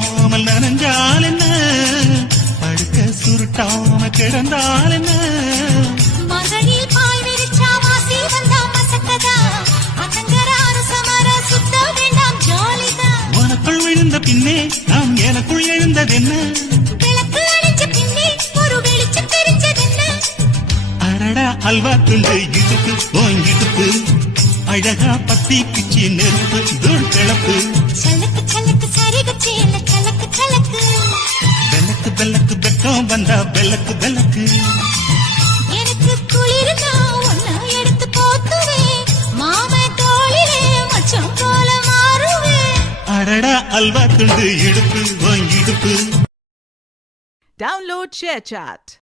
குளிக்காமல் நனைஞ்சால் என்ன, படுக்க சுருட்டாம கிடந்தால் என்ன, மகளில் பாய் விரிச்சா வாசி வந்தா மசக்கதா, அத்தங்கராறு சமர சுத்த வேண்டாம் ஜாலிதான். உனக்குள் விழுந்த பின்னே நாம் எனக்குள் எழுந்ததென்ன, விளக்கு அணைஞ்ச பின்னே ஒரு வெளிச்சம் தெரிஞ்சதென்ன. அடடா அல்வா துண்டு இடுப்பு ஓங்கிடுப்பு, அழகா பத்தி பிச்சி நெருப்பு தூள் கிளப்பு, சலக்கு சலக்கு சரிகச்சி இல்ல சலக்கு சலக்கு, வெள்ளக்கு வெள்ளக்கு வெக்கம் வந்தா வெள்ளக்கு வெள்ளக்கு, எனக்கு குளிர்னா ஒன்ன எடுத்து போத்துவேன், மாம தோளிலே மச்சம் போல மாறுவேன். அடடா அல்வா துண்டு இடுப்பு ஓங்கிடுப்பு. Download ShareChat.